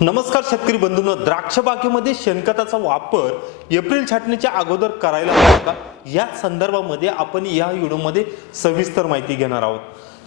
नमस्कार शेतकरी बंधूंनो द्राक्ष बागेमध्ये शेणखताचा वापर एप्रिल छाटणीच्या अगोदर करायला हवा का या संदर्भामध्ये आपण या व्हिडिओमध्ये सविस्तर माहिती घेणार आहोत.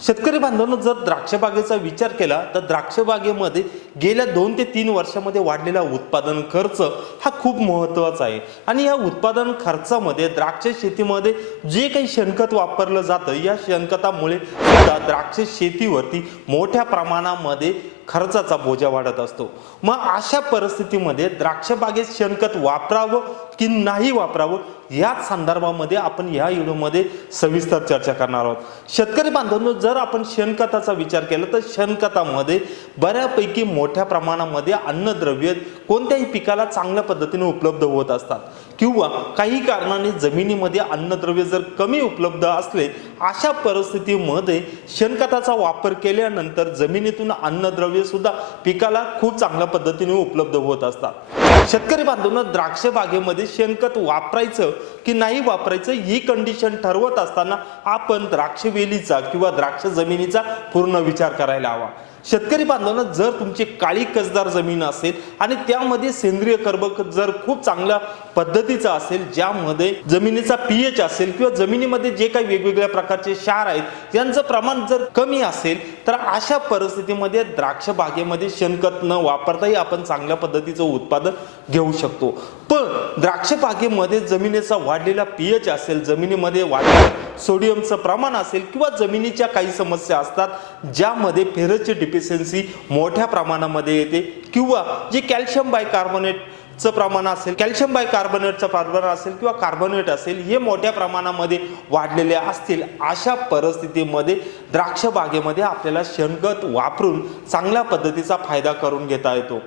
शेतकरी बांधवांनो जर द्राक्षबागेचा विचार केला तर द्राक्षबागेमध्ये गेल्या दोन ते तीन वर्षामध्ये वाढलेला उत्पादन खर्च हा खूप महत्त्वाचा आहे. आणि या उत्पादन खर्चामध्ये द्राक्ष शेतीमध्ये जे काही शेणखत वापरलं जातं या शेणखतामुळे सुद्धा द्राक्ष शेतीवरती मोठ्या प्रमाणामध्ये खर्चाचा बोजा वाढत असतो. मग अशा परिस्थितीमध्ये द्राक्षबागेत शेणखत वापरावं की नाही वापरावं. याच संदर्भामध्ये आपण या व्हिडिओमध्ये सविस्तर चर्चा करणार आहोत. शेतकरी बांधवांनो जर आपण शेणखताचा विचार केला तर शेणखतामध्ये बऱ्यापैकी मोठ्या प्रमाणामध्ये अन्नद्रव्य कोणत्याही पिकाला चांगल्या पद्धतीने उपलब्ध होत असतात. किंवा काही कारणाने जमिनीमध्ये अन्नद्रव्य जर कमी उपलब्ध असले अशा परिस्थितीमध्ये शेणखताचा वापर केल्यानंतर जमिनीतून अन्नद्रव्य सुद्धा पिकाला खूप चांगल्या पद्धतीने उपलब्ध होत असतात. शेतकरी बांधवांना द्राक्ष बागेमध्ये शेणखत वापरायचं की नाही वापरायचं ही कंडिशन ठरवत असताना आपण द्राक्ष वेलीचा किंवा द्राक्ष जमिनीचा पूर्ण विचार करायला हवा. शेतकरी बांधवांना जर तुमची काळी कसदार जमीन असेल आणि त्यामध्ये सेंद्रिय कर्बक जर खूप चांगल्या पद्धतीचा असेल ज्यामध्ये जमिनीचा पीएच असेल किंवा जमिनीमध्ये जे काही वेगवेगळ्या प्रकारचे क्षार आहेत यांचं प्रमाण जर कमी असेल तर अशा परिस्थितीमध्ये द्राक्ष बागेमध्ये शेणखत न वापरताही आपण चांगल्या पद्धतीचं उत्पादन घेऊ शकतो. पण द्राक्ष बागेमध्ये जमिनीचा वाढलेला पीएच असेल जमिनीमध्ये वाढलेला सोडियमचं प्रमाण असेल किंवा जमिनीच्या काही समस्या असतात ज्यामध्ये फेरसची डिफिशियन्सी मोठ्या प्रमाणामध्ये येते. किंवा जे कॅल्शियम बायकार्बोनेट चं प्रमाण असेल कॅल्शियम बाय कार्बोनेटचं प्रमाण असेल किंवा कार्बोनेट असेल हे मोठ्या प्रमाणामध्ये वाढलेले असतील अशा परिस्थितीमध्ये द्राक्ष बागेमध्ये आपल्याला शेणखत वापरून चांगल्या पद्धतीचा फायदा करून घेता येतो.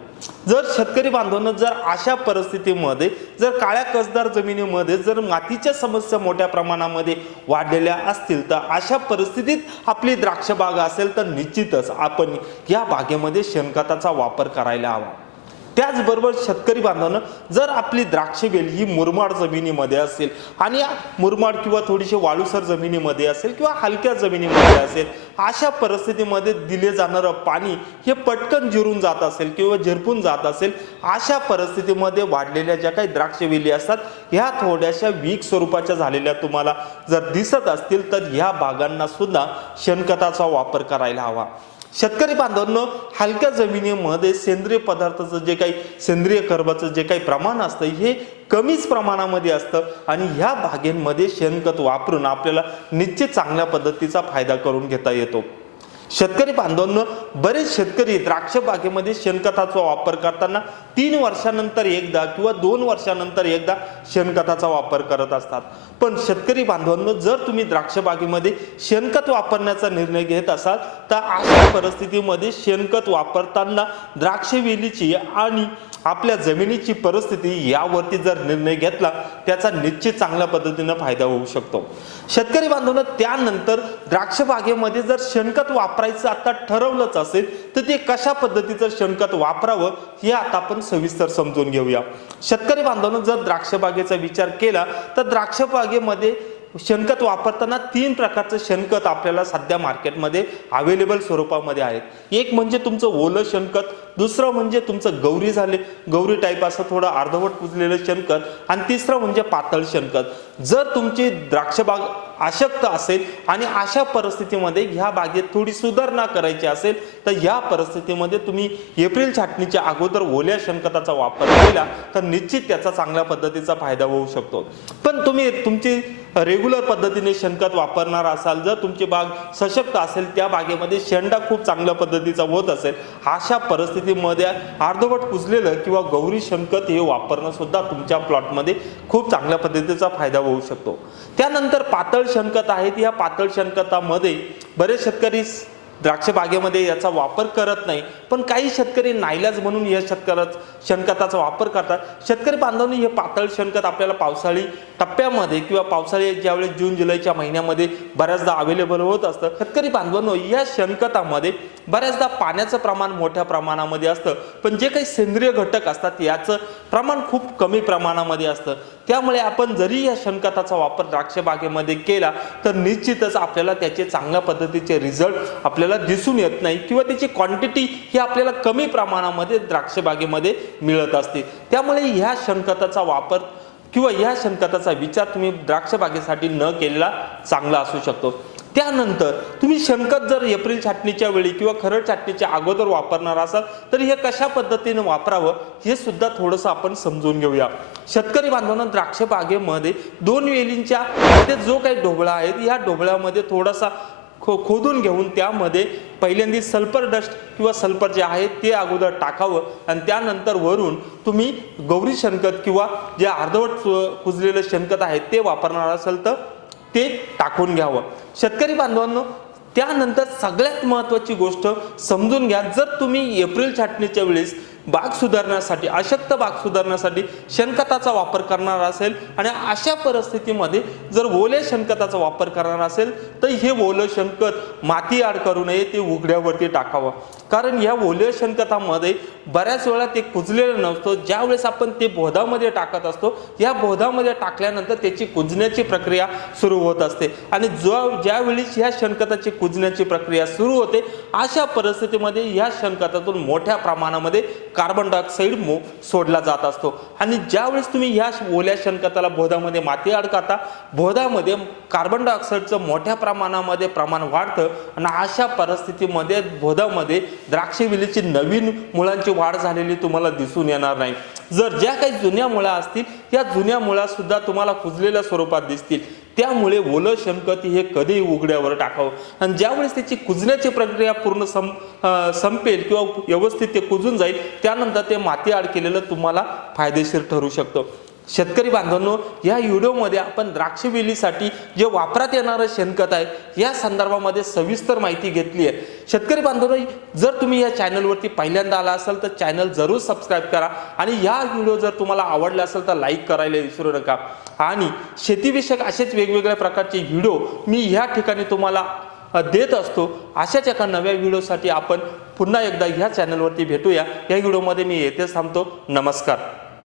जर शेतकरी बांधवांना जर अशा परिस्थितीमध्ये जर काळ्या कसदार जमिनीमध्ये जर मातीच्या समस्या मोठ्या प्रमाणामध्ये वाढलेल्या असतील तर अशा परिस्थितीत आपली द्राक्ष बाग असेल तर निश्चितच आपण या बागेमध्ये शेणखताचा वापर करायला हवा. त्याचबरोबर शेतकरी बांधवांना जर आपली द्राक्ष वेल ही मुरमाड जमिनीमध्ये असेल आणि मुरमाड किंवा थोडीशी वाळूसर जमिनीमध्ये असेल किंवा हलक्या जमिनीमध्ये असेल अशा परिस्थितीमध्ये दिले जाणारं पाणी हे पटकन जिरून जात असेल किंवा झिरपून जात असेल अशा परिस्थितीमध्ये वाढलेल्या ज्या काही द्राक्षवेली असतात ह्या थोड्याशा वीक स्वरूपाच्या झालेल्या तुम्हाला जर दिसत असतील तर ह्या भागांना सुद्धा शेणखताचा वापर करायला हवा. शेतकरी बांधवांनो हलक्या जमिनीमध्ये सेंद्रिय पदार्थाचं जे काही सेंद्रिय कर्बाचं जे काही प्रमाण असतं हे कमीच प्रमाणामध्ये असतं आणि ह्या बागेमध्ये शेणखत वापरून आपल्याला निश्चित चांगल्या पद्धतीचा फायदा करून घेता येतो. शेतकरी बांधवांनो बरेच शेतकरी द्राक्ष बागेमध्ये शेणखताचा वापर करताना तीन वर्षानंतर एकदा किंवा दोन वर्षानंतर एकदा शेणखताचा वापर करत असतात. पण शेतकरी बांधवांनो जर तुम्ही द्राक्षबागेमध्ये शेणखत वापरण्याचा निर्णय घेत असाल तर अशा परिस्थितीमध्ये शेणखत वापरताना द्राक्षवेलीची आणि आपल्या जमिनीची परिस्थिती यावरती जर निर्णय घेतला त्याचा निश्चित चांगल्या पद्धतीनं फायदा होऊ शकतो. शेतकरी बांधवांनो त्यानंतर द्राक्षबागेमध्ये जर शेणखत वापरायचं आता ठरवलंच असेल तर ते कशा पद्धतीचं शेणखत वापरावं हे आता आपण सविस्तर समजून घेऊया. शेतकरी बांधवांनो जर द्राक्ष बागेचा विचार केला तर द्राक्ष बागेमध्ये शेणखत वापरताना तीन प्रकारचं शेणखत आपल्याला सध्या मार्केटमध्ये अवेलेबल स्वरूपामध्ये आहेत. एक म्हणजे तुमचं ओलं शेणखत दुसरं म्हणजे तुमचं गौरी झाले गौरी टाईप असं थोडं अर्धवट कुजलेलं शेणखत आणि तिसरं म्हणजे पातळ शेणखत. जर तुमची द्राक्षबाग अशक्त असेल आणि अशा परिस्थितीमध्ये ह्या बागेत थोडी सुधारणा करायची असेल तर ह्या परिस्थितीमध्ये तुम्ही एप्रिल छाटणीच्या अगोदर ओल्या शेणखताचा वापर केला तर निश्चित त्याचा चांगल्या पद्धतीचा फायदा होऊ शकतो. पण तुम्ही तुमची रेग्युलर पद्धतीने शेणखत वापरणार असाल जर तुमची बाग सशक्त असेल त्या बागेमध्ये शेंडा खूप चांगल्या पद्धतीचा होत असेल अशा परिस्थितीमध्ये अर्धवट कुजलेलं किंवा गौरी शेणखत हे वापरणं सुद्धा तुमच्या प्लॉटमध्ये खूप चांगल्या पद्धतीचा फायदा होऊ शकतो. त्यानंतर पातळ शेणखत आहेत. या पातळ शेणखतामध्ये बरेच शेतकरी द्राक्ष बागेमध्ये याचा वापर करत नाही पण काही शेतकरी नाईलाज म्हणून या शेतकऱ्याच शेणखताचा वापर करतात. शेतकरी बांधवांनी हे पातळ शेणखत आपल्याला पावसाळी टप्प्यामध्ये किंवा पावसाळी ज्यावेळेस जून जुलैच्या महिन्यामध्ये बऱ्याचदा अवेलेबल होत असतं. शेतकरी बांधवांनो या शेणखतामध्ये बऱ्याचदा पाण्याचं प्रमाण मोठ्या प्रमाणामध्ये असतं. पण जे काही सेंद्रिय घटक असतात याचं प्रमाण खूप कमी प्रमाणामध्ये असतं. त्यामुळे आपण जरी या शेणखताचा वापर द्राक्ष बागेमध्ये केला तर निश्चितच आपल्याला त्याचे चांगल्या पद्धतीचे रिझल्ट आपल्या आपल्याला दिसून येत नाही किंवा त्याची क्वांटिटी ही आपल्याला कमी प्रमाणामध्ये द्राक्षबागेमध्ये मिळत असते. त्यामुळे ह्या शेणखताचा वापर किंवा ह्या शेणखताचा विचार तुम्ही द्राक्षबागेसाठी न केलेला चांगला असू शकतो. त्यानंतर तुम्ही शेणखत जर एप्रिल छाटणीच्या वेळी किंवा खरड छाटणीच्या अगोदर वापरणार असाल तर हे कशा पद्धतीने वापरावं हे सुद्धा थोडंसं आपण समजून घेऊया. शेतकरी बांधवांना द्राक्ष बागेमध्ये दोन वेलींच्या मध्ये जो काही ढोबळा आहे या ढोबळ्यामध्ये थोडासा खो खोदून घेऊन त्यामध्ये पहिल्यांदा सल्फर डस्ट किंवा सल्फर जे आहे ते अगोदर टाकावं आणि त्यानंतर वरून तुम्ही गौरी शेणखत किंवा जे अर्धवट कुजलेलं शेणखत आहे ते वापरणार असेल तर ते टाकून घ्यावं. शेतकरी बांधवांनो त्यानंतर सगळ्यात महत्त्वाची गोष्ट समजून घ्या. जर तुम्ही एप्रिल छाटणीच्या वेळेस बाग सुधारण्यासाठी अशक्त बाग सुधारण्यासाठी शेणखताचा वापर करणार असेल आणि अशा परिस्थितीमध्ये जर ओल्या शेणखताचा वापर करणार असेल तर हे ओलं शेणखत माती आड करू नये ते उघड्यावरती टाकावं. कारण या ओल्या शेणखतामध्ये बऱ्याच वेळा ते कुजलेलं नसतं. ज्यावेळेस आपण ते बोधामध्ये टाकत असतो या बोधामध्ये टाकल्यानंतर त्याची कुजण्याची प्रक्रिया सुरू होत असते. आणि जो ज्यावेळी ह्या शेणखताची कुजण्याची प्रक्रिया सुरू होते अशा परिस्थितीमध्ये ह्या शेणखतातून मोठ्या प्रमाणामध्ये कार्बन डायऑक्साईड मो सोडला जात असतो. आणि ज्यावेळेस तुम्ही ह्या ओल्या शेणखताला बोधामध्ये माती अडकाता बोधामध्ये कार्बन डायऑक्साईडचं मोठ्या प्रमाणामध्ये प्रमाण वाढतं आणि अशा परिस्थितीमध्ये बोधामध्ये द्राक्षवेलीची नवीन मुळांची वाढ झालेली तुम्हाला दिसून येणार नाही. जर ज्या काही जुन्या मुळा असतील या जुन्या मुळासुद्धा तुम्हाला कुजलेल्या स्वरूपात दिसतील. त्यामुळे ओलं शंकती हे कधीही उघड्यावर टाकावं. आणि ज्यावेळेस त्याची कुजण्याची प्रक्रिया पूर्ण सं संपेल किंवा व्यवस्थित ते कुजून जाईल त्यानंतर ते माती आड केलेलं तुम्हाला फायदेशीर ठरू शकतं. शेतकरी बांधवांनो या व्हिडिओमध्ये आपण द्राक्ष वेलीसाठी जे वापरात येणारं शेणखत आहे या संदर्भामध्ये सविस्तर माहिती घेतली आहे. शेतकरी बांधवांनो जर तुम्ही या चॅनलवरती पहिल्यांदा आला असाल तर चॅनल जरूर सबस्क्राईब करा आणि या व्हिडिओ जर तुम्हाला आवडला असेल तर लाईक करायला विसरू नका. आणि शेतीविषयक असेच वेगवेगळ्या प्रकारचे व्हिडिओ मी ह्या ठिकाणी तुम्हाला देत असतो. अशाच एका नव्या व्हिडिओसाठी आपण पुन्हा एकदा ह्या चॅनलवरती भेटूया. या व्हिडिओमध्ये मी येथेच थांबतो. नमस्कार.